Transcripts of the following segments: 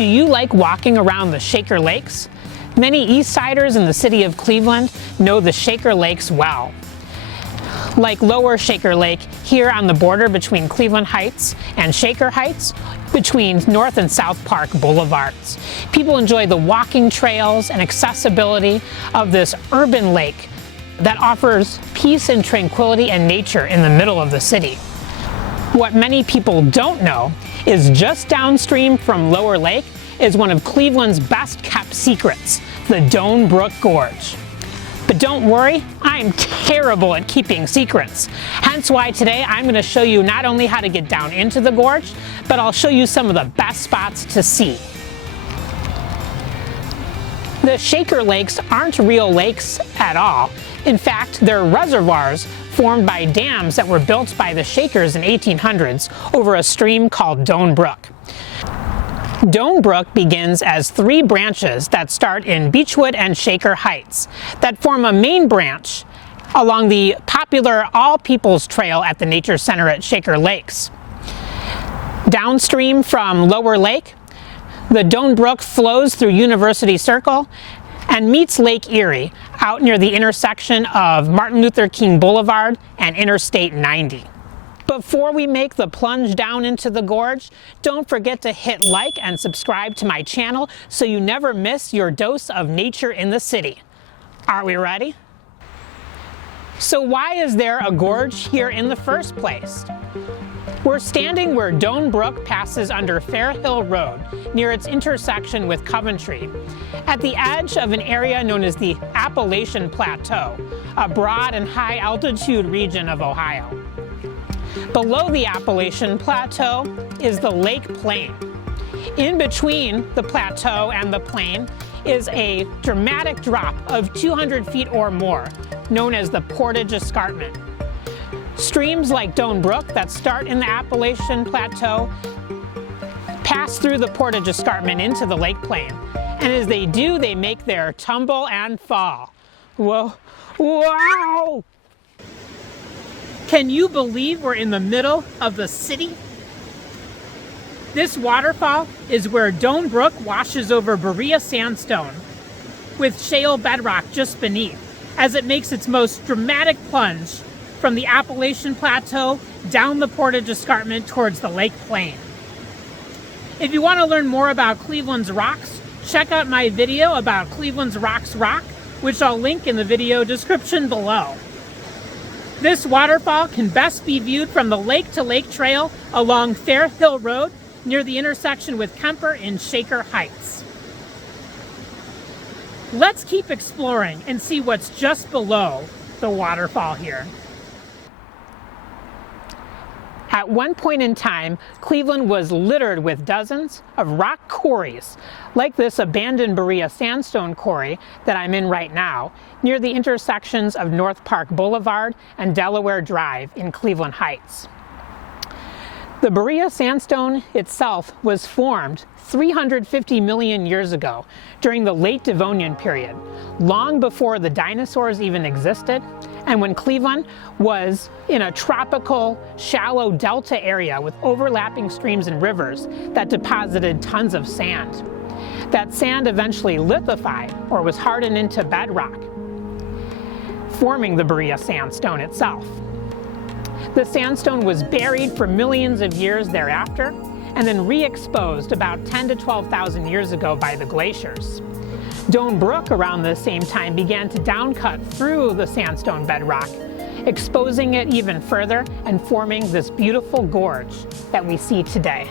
Do you like walking around the Shaker Lakes? Many Eastsiders in the city of Cleveland know the Shaker Lakes well. Like Lower Shaker Lake here on the border between Cleveland Heights and Shaker Heights, between North and South Park Boulevards. People enjoy the walking trails and accessibility of this urban lake that offers peace and tranquility and nature in the middle of the city. What many people don't know is just downstream from Lower Lake is one of Cleveland's best kept secrets, the Doan Brook Gorge. But don't worry, I'm terrible at keeping secrets. Hence why today I'm going to show you not only how to get down into the gorge, but I'll show you some of the best spots to see. The Shaker Lakes aren't real lakes at all. In fact, they're reservoirs formed by dams that were built by the Shakers in 1800s over a stream called Doan Brook. Doan Brook begins as 3 branches that start in Beechwood and Shaker Heights that form a main branch along the popular All People's Trail at the Nature Center at Shaker Lakes. Downstream from Lower Lake, the Doan Brook flows through University Circle and meets Lake Erie out near the intersection of Martin Luther King Boulevard and Interstate 90. Before we make the plunge down into the gorge, don't forget to hit like and subscribe to my channel so you never miss your dose of nature in the city. Are we ready? So why is there a gorge here in the first place? We're standing where Doan Brook passes under Fairhill Road, near its intersection with Coventry, at the edge of an area known as the Appalachian Plateau, a broad and high altitude region of Ohio. Below the Appalachian Plateau is the Lake Plain. In between the plateau and the plain is a dramatic drop of 200 feet or more, known as the Portage Escarpment. Streams like Doan Brook that start in the Appalachian Plateau pass through the Portage Escarpment into the Lake Plain. And as they do, they make their tumble and fall. Whoa, wow! Can you believe we're in the middle of the city? This waterfall is where Doan Brook washes over Berea sandstone with shale bedrock just beneath, as it makes its most dramatic plunge from the Appalachian Plateau down the Portage Escarpment towards the Lake Plain. If you want to learn more about Cleveland's rocks, check out my video about Cleveland's Rocks Rock, which I'll link in the video description below. This waterfall can best be viewed from the Lake to Lake Trail along Fairhill Road near the intersection with Kemper in Shaker Heights. Let's keep exploring and see what's just below the waterfall here. At one point in time, Cleveland was littered with dozens of rock quarries, like this abandoned Berea Sandstone Quarry that I'm in right now, near the intersections of North Park Boulevard and Delaware Drive in Cleveland Heights. The Berea sandstone itself was formed 350 million years ago during the late Devonian period, long before the dinosaurs even existed, and when Cleveland was in a tropical, shallow delta area with overlapping streams and rivers that deposited tons of sand. That sand eventually lithified, or was hardened into bedrock, forming the Berea sandstone itself. The sandstone was buried for millions of years thereafter, and then re-exposed about 10 to 12,000 years ago by the glaciers. Doan Brook around the same time began to downcut through the sandstone bedrock, exposing it even further and forming this beautiful gorge that we see today.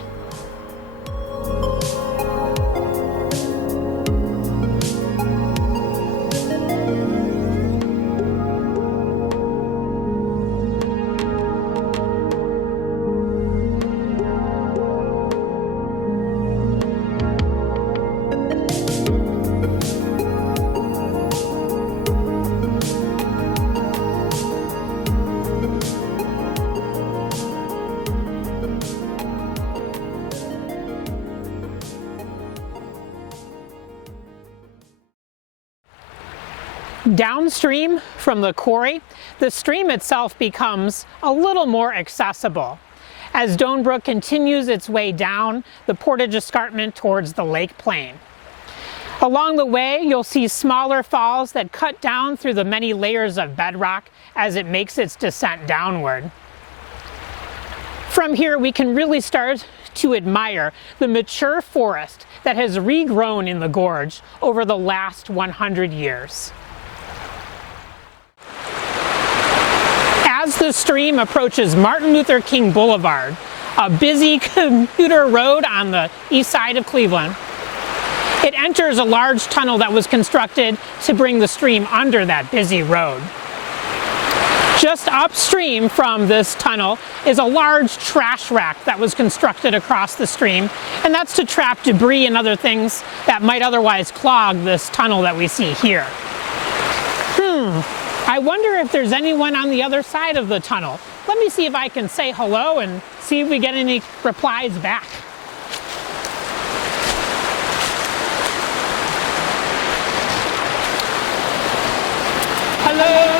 Downstream from the quarry, the stream itself becomes a little more accessible, as Doan Brook continues its way down the portage escarpment towards the lake plain. Along the way, you'll see smaller falls that cut down through the many layers of bedrock as it makes its descent downward. From here, we can really start to admire the mature forest that has regrown in the gorge over the last 100 years. As the stream approaches Martin Luther King Boulevard, a busy commuter road on the east side of Cleveland, it enters a large tunnel that was constructed to bring the stream under that busy road. Just upstream from this tunnel is a large trash rack that was constructed across the stream, and that's to trap debris and other things that might otherwise clog this tunnel that we see here. I wonder if there's anyone on the other side of the tunnel. Let me see if I can say hello and see if we get any replies back. Hello.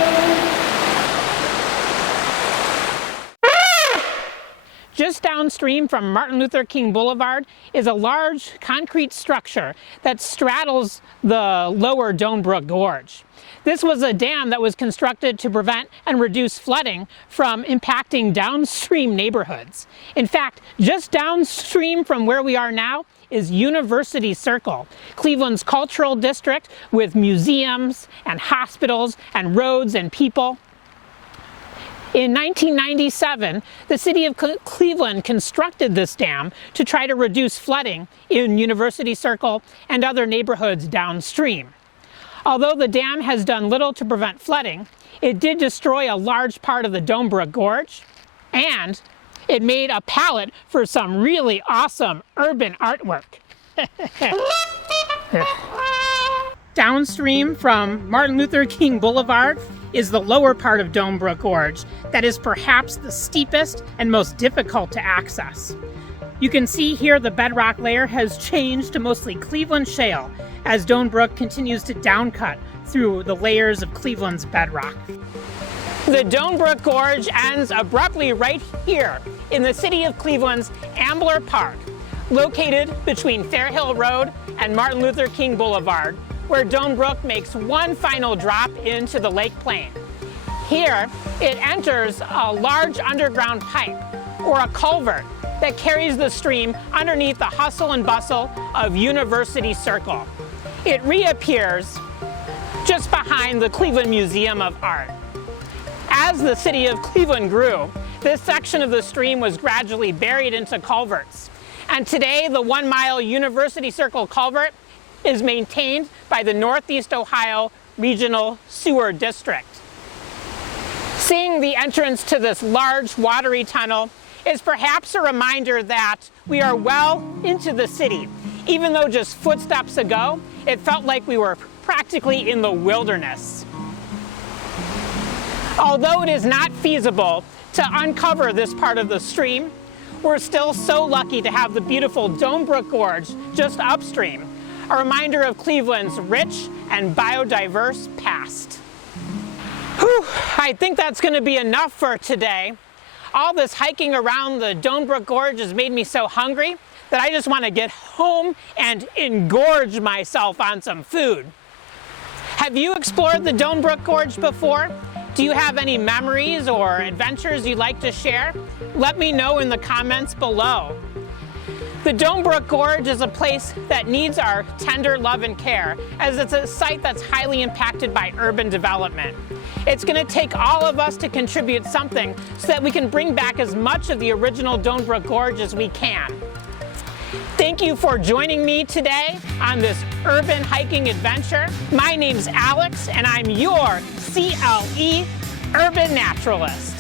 Just downstream from Martin Luther King Boulevard is a large concrete structure that straddles the lower Doan Brook Gorge. This was a dam that was constructed to prevent and reduce flooding from impacting downstream neighborhoods. In fact, just downstream from where we are now is University Circle, Cleveland's cultural district with museums and hospitals and roads and people. In 1997, the city of Cleveland constructed this dam to try to reduce flooding in University Circle and other neighborhoods downstream. Although the dam has done little to prevent flooding, it did destroy a large part of the Doan Brook Gorge, and it made a palette for some really awesome urban artwork. Downstream from Martin Luther King Boulevard is the lower part of Doan Brook Gorge that is perhaps the steepest and most difficult to access. You can see here the bedrock layer has changed to mostly Cleveland shale as Doan Brook continues to downcut through the layers of Cleveland's bedrock. The Doan Brook Gorge ends abruptly right here in the city of Cleveland's Ambler Park, located between Fairhill Road and Martin Luther King Boulevard, where Doan Brook makes one final drop into the lake plain. Here, it enters a large underground pipe, or a culvert, that carries the stream underneath the hustle and bustle of University Circle. It reappears just behind the Cleveland Museum of Art. As the city of Cleveland grew, this section of the stream was gradually buried into culverts. And today, the 1-mile University Circle culvert is maintained by the Northeast Ohio Regional Sewer District. Seeing the entrance to this large watery tunnel is perhaps a reminder that we are well into the city. Even though just footsteps ago, it felt like we were practically in the wilderness. Although it is not feasible to uncover this part of the stream, we're still so lucky to have the beautiful Doan Brook Gorge just upstream, a reminder of Cleveland's rich and biodiverse past. Whew, I think that's going to be enough for today. All this hiking around the Doan Brook Gorge has made me so hungry that I just want to get home and engorge myself on some food. Have you explored the Doan Brook Gorge before? Do you have any memories or adventures you'd like to share? Let me know in the comments below. The Doan Brook Gorge is a place that needs our tender love and care, as it's a site that's highly impacted by urban development. It's going to take all of us to contribute something so that we can bring back as much of the original Doan Brook Gorge as we can. Thank you for joining me today on this urban hiking adventure. My name's Alex, and I'm your CLE Urban Naturalist.